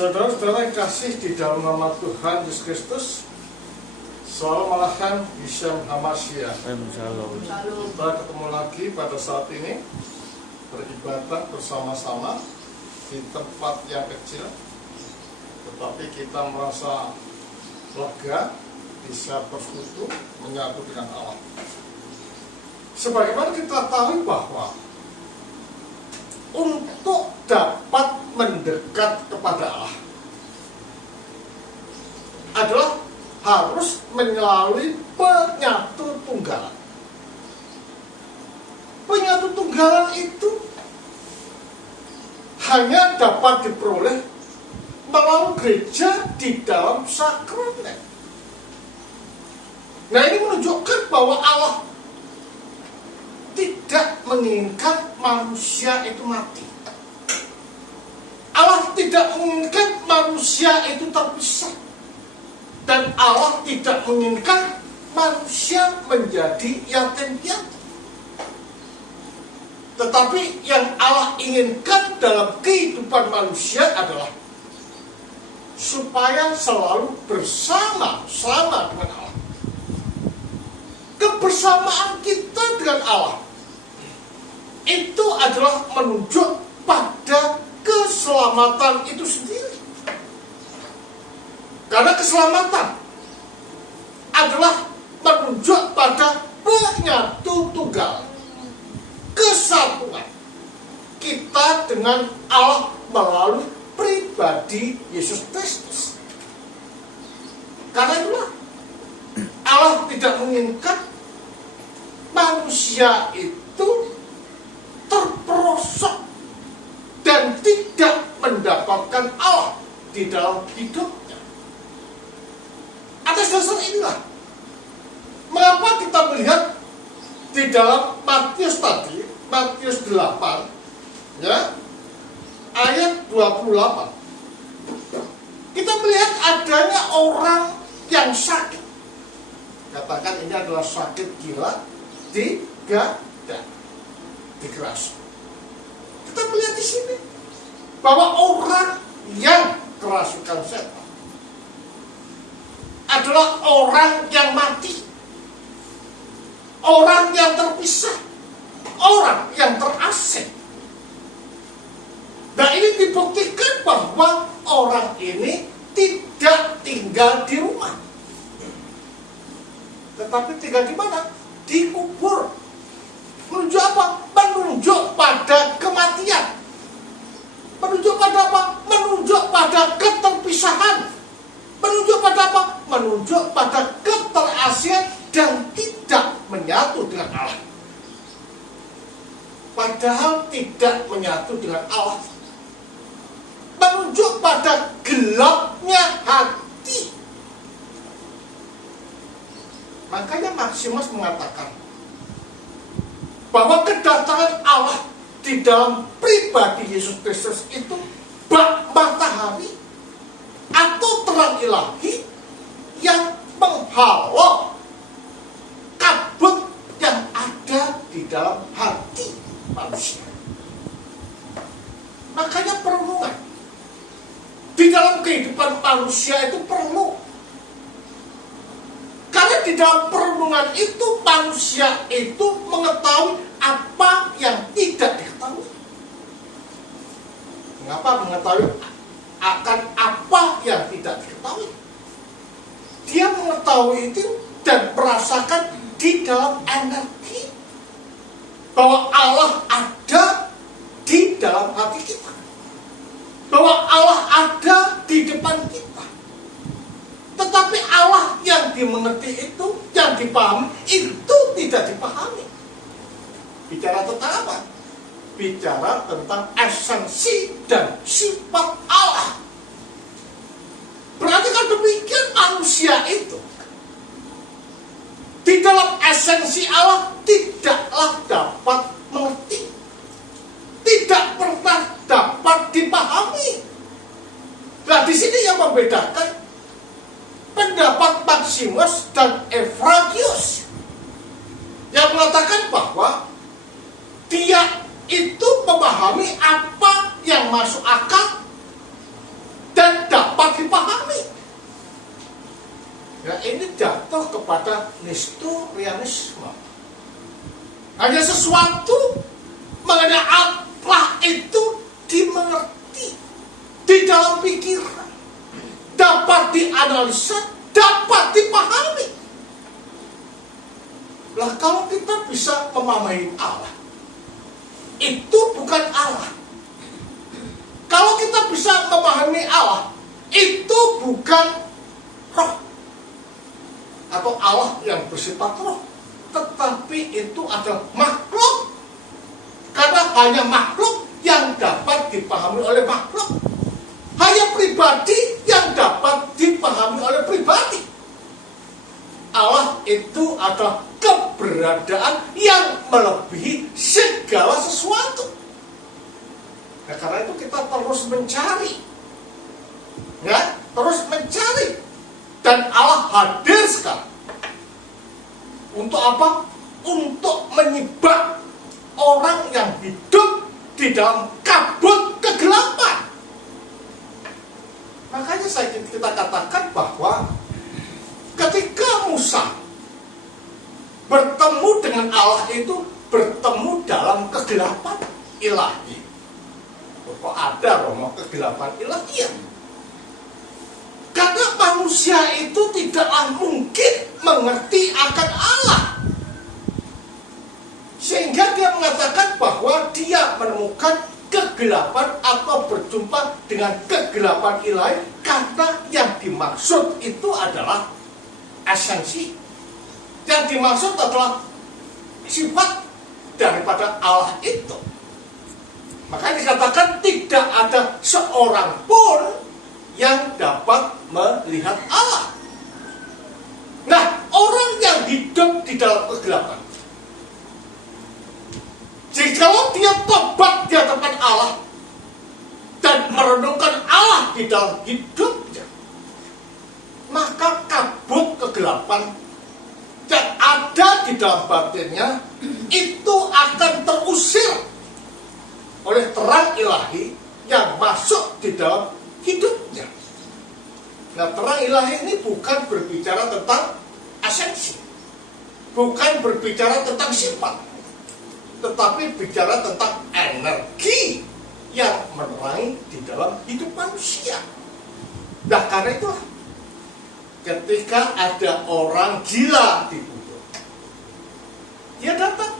Saudara-saudara yang kasih di dalam nama Tuhan Yesus Kristus, Salam Malahan Hisham Hamasya. Kita ketemu lagi pada saat ini beribadah bersama-sama di tempat yang kecil, tetapi kita merasa lega bisa bersekutu menyatu dengan Allah. Sebagaimana kita tahu bahwa untuk dapat mendekat kepada Allah adalah harus melalui penyatu tunggalan. Penyatu tunggalan itu hanya dapat diperoleh melalui gereja di dalam sakramen. Nah, ini menunjukkan bahwa Allah tidak menginginkan manusia itu mati. Allah tidak menginginkan manusia itu terpisah. Dan Allah tidak menginginkan manusia menjadi yatim piatu. Tetapi yang Allah inginkan dalam kehidupan manusia adalah supaya selalu bersama-sama dengan Allah. Kebersamaan kita dengan Allah itu adalah menunjuk pada keselamatan itu sendiri. Karena keselamatan adalah menunjuk pada penyatu tunggal, kesatuan kita dengan Allah melalui pribadi Yesus Kristus. Karena itulah Allah tidak menginginkan manusia itu terperosok dan tidak mendapatkan Allah di dalam hidupnya. Atas dasar inilah mengapa kita melihat di dalam Matius tadi, Matius 8 ya, ayat 28, kita melihat adanya orang yang sakit. Katakan ini adalah sakit gila di dada, di keras. Kita melihat di sini bahwa orang yang kerasukan setan adalah orang yang mati, orang yang terpisah, orang yang terasing. Nah, ini dibuktikan bahwa orang ini tidak tinggal di rumah, tetapi tinggal di mana? Di kubur. Menunjuk apa? Menunjuk pada kematian. Menunjuk pada apa? Menunjuk pada keterpisahan. Menunjuk pada apa? Menunjuk pada keterasingan dan tidak menyatu dengan Allah. Padahal tidak menyatu dengan Allah. Menunjuk pada gelapnya hati. Makanya Maksimus mengatakan bahwa kedatangan Allah di dalam pribadi Yesus Kristus itu bak matahari atau terang ilahi yang menghalau kabut yang ada di dalam hati manusia. Makanya perenungan di dalam kehidupan manusia itu perlu. Karena di dalam perenungan itu manusia itu mengetahui apa yang tidak diketahui. Mengapa mengetahui akan apa yang tidak diketahui? Dia mengetahui itu dan merasakan di dalam energi bahwa Allah ada di dalam hati kita, bahwa Allah ada di depan kita. Tetapi Allah yang dimengerti itu, yang dipahami itu tidak dipahami. Bicara tentang apa? Bicara tentang esensi dan sifat Allah. Berarti kan demikian manusia itu di dalam esensi Allah tidaklah dapat mengerti, tidak pernah dapat dipahami. Nah, di sini yang membedakan pendapat Maksimus dan Efragius yang mengatakan bahwa dia itu memahami apa yang masuk akal dan jatuh kepada Nestorianisme. Hanya sesuatu mengenai Allah itu dimengerti di dalam pikiran, dapat dianalisa, dapat dipahami. Lah kalau kita bisa memahami Allah, itu bukan Allah. Kalau kita bisa memahami Allah, itu bukan roh atau Allah yang bersifat roh, tetapi itu adalah makhluk. Karena hanya makhluk yang dapat dipahami oleh makhluk, hanya pribadi yang dapat dipahami oleh pribadi. Allah itu adalah keberadaan yang melebihi segala sesuatu. Nah, karena itu kita terus mencari, ya, terus mencari, dan Allah hadir sekarang. Untuk apa? Untuk menyibak orang yang hidup di dalam kabut kegelapan. Makanya kita katakan bahwa ketika Musa bertemu dengan Allah itu bertemu dalam kegelapan ilahi. Kok ada romo kegelapan ilahi? Karena manusia itu tidaklah mungkin mengerti akan Allah, sehingga dia mengatakan bahwa dia menemukan kegelapan atau berjumpa dengan kegelapan ilahi, karena yang dimaksud itu adalah esensi. Yang dimaksud adalah sifat daripada Allah itu. Makanya dikatakan tidak ada seorang pun yang dapat melihat Allah. Nah, orang yang hidup di dalam kegelapan, jikalau dia tobat di hadapan Allah dan merenungkan Allah di dalam hidupnya, maka kabut kegelapan yang ada di dalam batinnya itu akan terusir oleh terang ilahi yang masuk di dalam hidupnya. Nah, terang ilahi ini bukan berbicara tentang esensi, bukan berbicara tentang sifat, tetapi bicara tentang energi yang menerangi di dalam hidup manusia. Nah, karena itu ketika ada orang gila di kubur, dia datang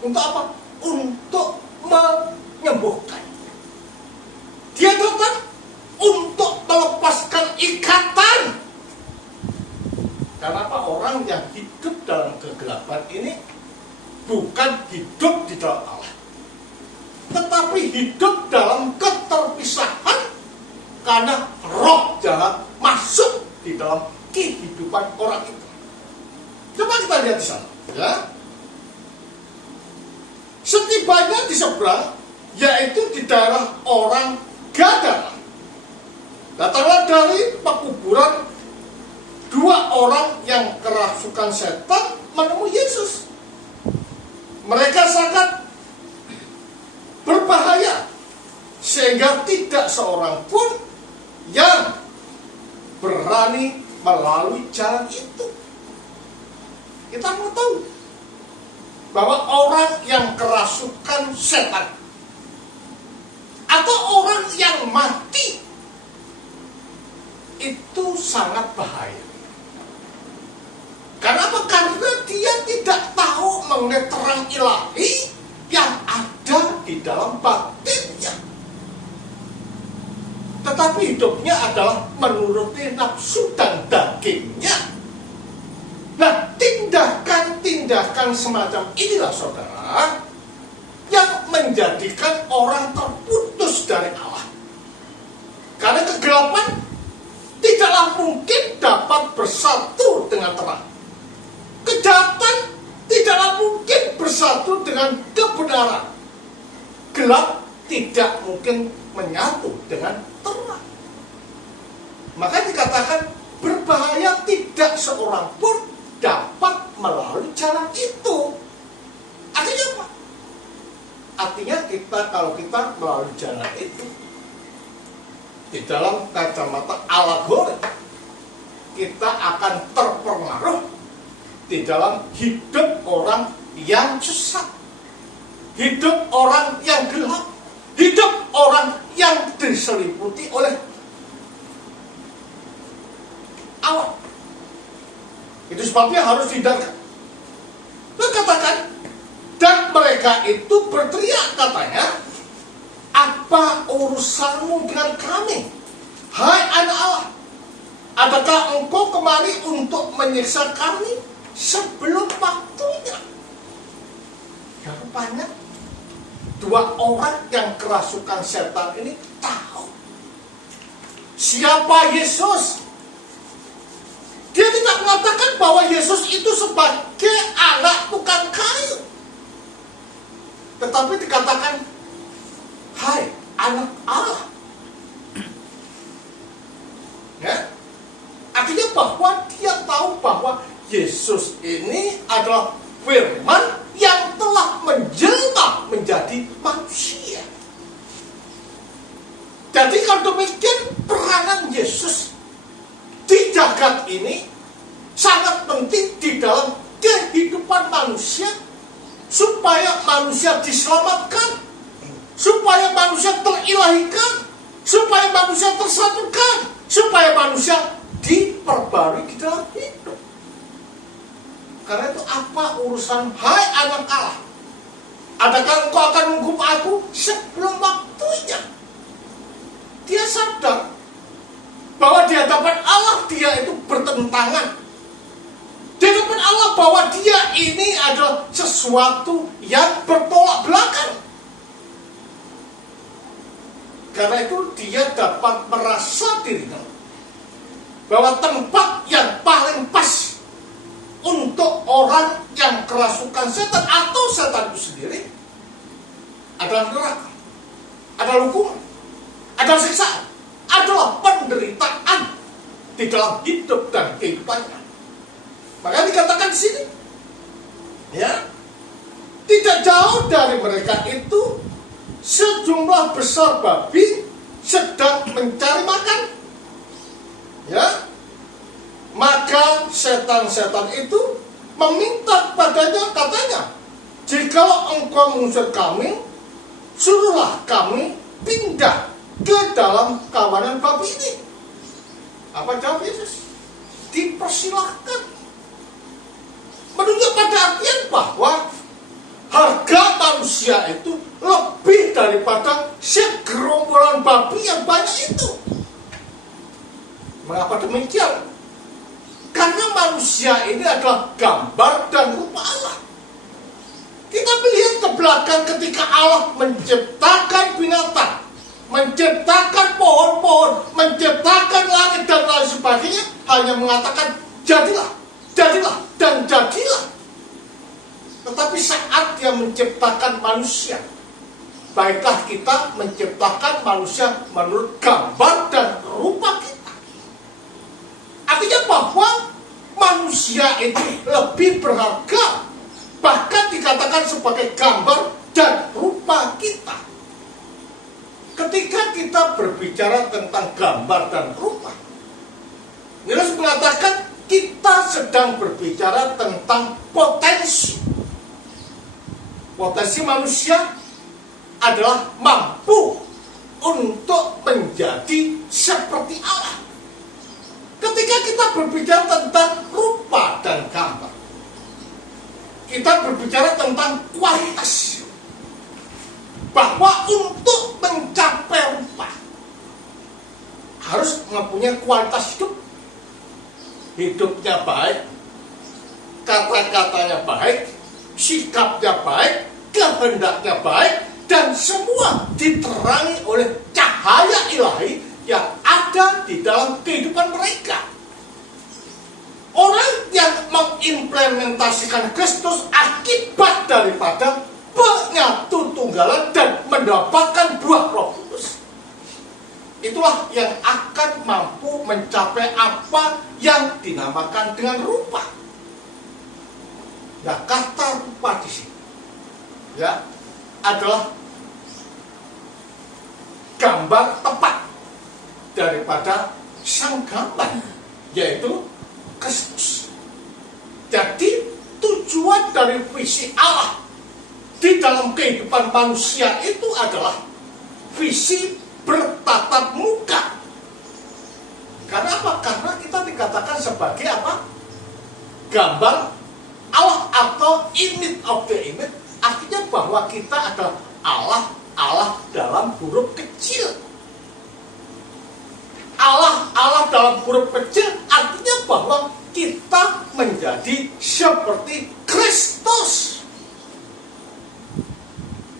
untuk apa? Untuk menyembuhkan. Dia datang untuk melepaskan ikatan. Karena apa? Orang yang hidup dalam kegelapan ini bukan hidup di dalam Allah, tetapi hidup dalam keterpisahan, karena roh jahat masuk di dalam kehidupan orang itu. Coba kita lihat di sana, ya. Setibanya di seberang, yaitu di daerah orang Gadara, datanglah dari pekuburan dua orang yang kerasukan setan menemui Yesus. Mereka sangat berbahaya, sehingga tidak seorang pun yang berani melalui jalan itu. Kita mau tahu bahwa orang yang kerasukan setan atau orang yang mati itu sangat bahaya. Karena apa? Karena dia tidak tahu mengenai terang ilahi yang ada di dalam batinnya, tetapi hidupnya adalah menuruti nafsu dan dagingnya. Nah, tindakan-tindakan semacam inilah, saudara, yang menjadikan orang terputus dari Allah. Karena kegelapan tidaklah mungkin dapat bersatu dengan terang. Kejahatan tidaklah mungkin bersatu dengan kebenaran. Gelap tidak mungkin menyatu dengan terang. Maka dikatakan berbahaya, tidak seorang pun dapat melalui jalan itu. Artinya apa? Artinya kalau kita melalui jalan itu di dalam kacamata alegori, kita akan terpengaruh di dalam hidup orang yang sesat, hidup orang yang gelap, hidup orang yang diselimuti oleh awan. Itu sebabnya harus dihindarkan. Katakan, dan mereka itu berteriak katanya, apa urusanmu dengan kami, hai anak Allah? Adakah engkau kemari untuk menyiksa kami sebelum waktunya? Ya rupanya dua orang yang kerasukan setan ini tahu siapa Yesus. Dia tidak mengatakan bahwa Yesus itu sebagai anak tukang kayu, tetapi dikatakan, hai anak Allah. Ya, artinya bahwa dia tahu bahwa Yesus ini adalah firman yang telah menjelma menjadi manusia. Jadi kalau demikian, peranan Yesus di jagat ini sangat penting di dalam kehidupan manusia, supaya manusia diselamatkan, supaya manusia terilahikan, supaya manusia tersatukan, supaya manusia diperbarui di dalam hidup. Karena itu, apa urusan, hai anak Allah? Adakah engkau akan menghukum aku sebelum waktunya? Dia sadar bahwa di hadapan Allah dia itu bertentangan. Di hadapan Allah bahwa dia ini adalah sesuatu yang bertolak belakang. Karena itu dia dapat merasa dirinya bahwa tempat yang paling pas untuk orang yang kerasukan setan atau setan itu sendiri adalah neraka, adalah hukuman, adalah siksaan, adalah penderitaan di dalam hidup dan kehidupannya. Maka dikatakan di sini, ya, tidak jauh dari mereka itu sejumlah besar babi sedang mencari makan. Ya, maka setan-setan itu meminta padanya, katanya, jikalau engkau mengusir kami, suruhlah kami pindah ke dalam kawanan babi ini. Apa jawab Yesus? Dipersilahkan. Menunjuk pada artian bahwa harga manusia itu lebih daripada segerombolan babi yang banyak itu. Mengapa demikian? Karena manusia ini adalah gambar dan rupa Allah. Kita melihat ke belakang ketika Allah menciptakan binatang, menciptakan pohon-pohon, menciptakan langit dan lain sebagainya, hanya mengatakan jadilah, jadilah, dan jadilah. Tetapi saat dia menciptakan manusia, baiklah kita menciptakan manusia menurut gambar dan rupa kita. Artinya bahwa manusia itu lebih berharga, bahkan dikatakan sebagai gambar dan rupa kita. Ketika kita berbicara tentang gambar dan rupa, Yesus mengatakan kita sedang berbicara tentang potensi. Potensi manusia adalah mampu untuk menjadi seperti Allah. Ketika kita berbicara tentang rupa dan gambar, kita berbicara tentang kualitas. Bahwa untuk mencapai rupa harus mempunyai kualitas hidup. Hidupnya baik, kata-katanya baik, sikapnya baik, kehendaknya baik, dan semua diterangi oleh cahaya ilahi yang ada di dalam kehidupan mereka. Orang yang mengimplementasikan Kristus akibat daripada penyatu tunggalan dan mendapatkan buah Roh Kudus, itulah yang akan mampu mencapai apa yang dinamakan dengan rupa. Nah, kata rupa di sini, ya, adalah gambar tepat daripada sang gambar. yaitu Kristus. Jadi tujuan dari visi Allah di dalam kehidupan manusia itu adalah visi bertatap muka. Karena apa? Karena kita dikatakan sebagai apa? Gambar Allah atau image of the image. Artinya bahwa kita adalah Allah dalam huruf kecil. Allah dalam huruf kecil artinya bahwa kita menjadi seperti Kristus.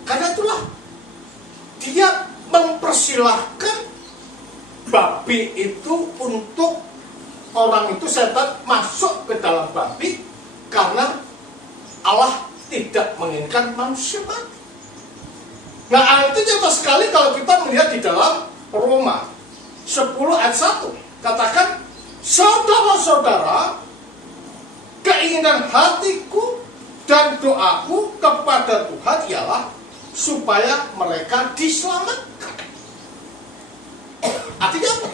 Karena itulah dia mempersilahkan babi itu untuk orang itu, setan masuk ke dalam babi karena Allah tidak menginginkan manusia mati. Nah, itu nyata sekali kalau kita melihat di dalam Roma 10 ayat 1. Katakan, saudara-saudara, keinginan hatiku dan doaku kepada Tuhan ialah supaya mereka diselamatkan. Artinya apa?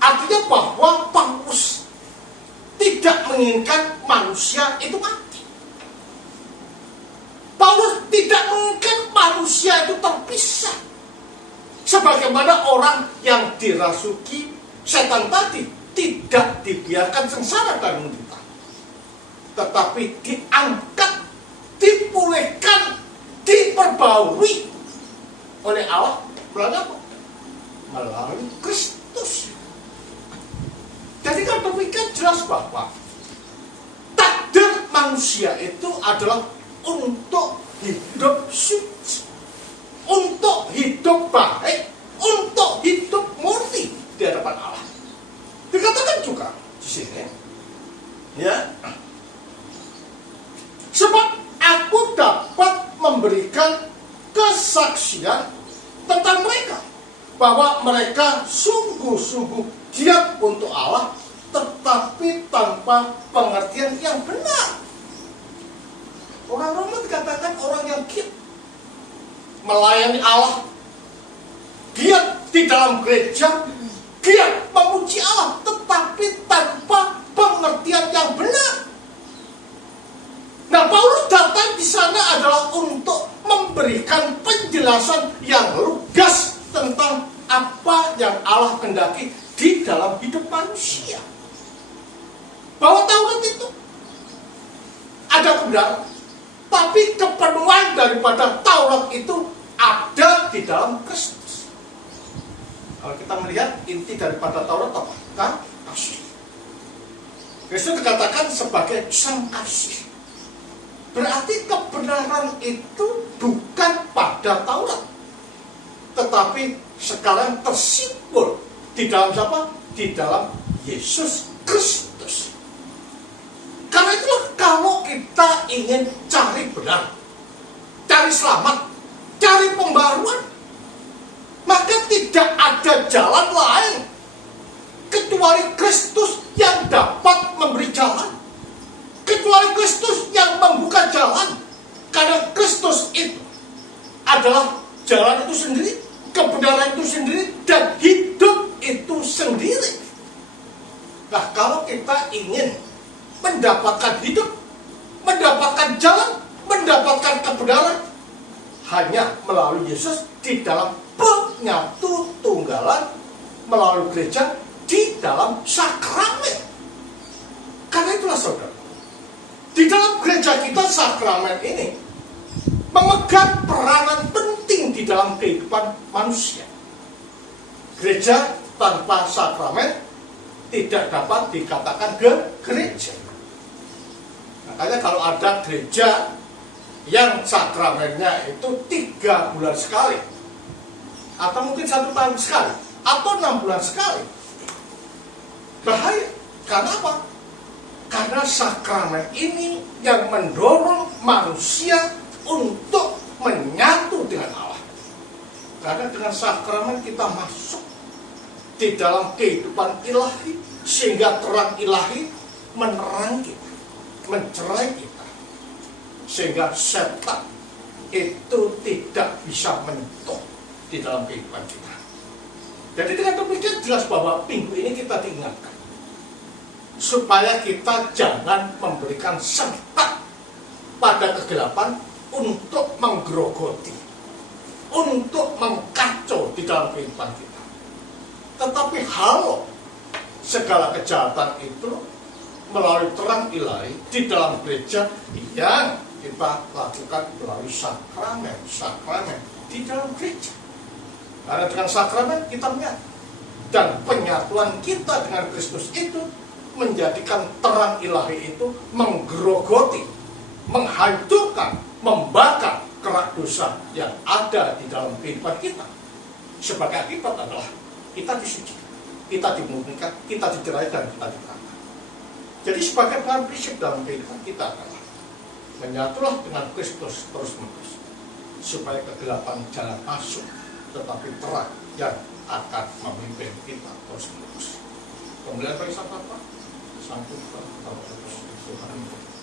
Artinya bahwa Paulus tidak menginginkan manusia itu mati. Paulus tidak menginginkan manusia itu terpisah. Sebagaimana orang yang dirasuki setan tadi tidak dibiarkan sengsara dan menderita, tetapi diangkat, dipulihkan, diperbarui oleh Allah melalui apa? Melalui Kristus. Jadi kan demikian jelas bahwa takdir manusia itu adalah untuk hidup suci, untuk hidup baik, untuk hidup murni di hadapan Allah. Dikatakan juga di sini, ya, sebab aku dapat memberikan kesaksian tentang mereka bahwa mereka sungguh-sungguh giat untuk Allah, tetapi tanpa pengertian yang benar. Orang Roma dikatakan orang yang giat melayani Allah, giat di dalam gereja, giat memuji Allah, tetapi tanpa pengertian yang benar. Nah, Paulus datang di sana adalah untuk memberikan penjelasan yang lugas tentang apa yang Allah kehendaki di dalam hidup manusia. Bahwa Taurat itu ada kebenaran, tapi kepenuhan daripada Taurat itu ada di dalam Kristus. Kalau kita melihat inti daripada Taurat apa? Kan? Kasih. Kristus dikatakan sebagai sang kasih. Berarti kebenaran itu bukan pada Taurat, tetapi sekarang tersimpul di dalam siapa? Di dalam Yesus Kristus. Karena itulah kalau kita ingin cari benar, cari selamat, cari pembaruan, maka tidak ada jalan lain kecuali Kristus yang dapat memberi jalan, kecuali Kristus yang membuka jalan. Karena Kristus itu adalah jalan itu sendiri, kebenaran itu sendiri, dan hidup itu sendiri. Nah, kalau kita ingin mendapatkan hidup, mendapatkan jalan, mendapatkan kebenaran, hanya melalui Yesus di dalam penyatu tunggalan, melalui gereja, di dalam sakramen. Karena itulah saudara, di dalam gereja kita sakramen ini memegang peranan penting di dalam kehidupan manusia. Gereja tanpa sakramen tidak dapat dikatakan gereja. Makanya kalau ada gereja yang sakramennya itu 3 bulan sekali, atau mungkin 1 tahun sekali, atau 6 bulan sekali, bahaya. Karena apa? Karena sakramen ini yang mendorong manusia untuk menyatu dengan Allah. Karena dengan sakramen kita masuk di dalam kehidupan ilahi, sehingga terang ilahi menerangi kita, mencerai kita, sehingga setan itu tidak bisa menyentuh di dalam kehidupan kita. Jadi dengan demikian jelas bahwa minggu ini kita diingatkan supaya kita jangan memberikan serta pada kegelapan untuk menggerogoti, untuk mengkacau di dalam kehidupan kita. Tetapi halo, segala kejahatan itu melalui terang ilahi di dalam gereja yang kita lakukan melalui sakramen di dalam gereja. Karena dengan sakramen kita menyatu, dan penyatuan kita dengan Kristus itu menjadikan terang ilahi itu menggerogoti, menghancurkan, membakar kerak dosa yang ada di dalam kehidupan kita. Sebagai akibat adalah kita disucikan, kita dimurnikan, kita dicerai, dan kita diterangkan. Jadi sebagai prinsip dalam kehidupan kita adalah menyatulah dengan Kristus terus-menerus, supaya kegelapan jangan masuk, tetapi terang yang akan memimpin kita terus-menerus. Kemudian bagi sahabat, sanggup Tuhan.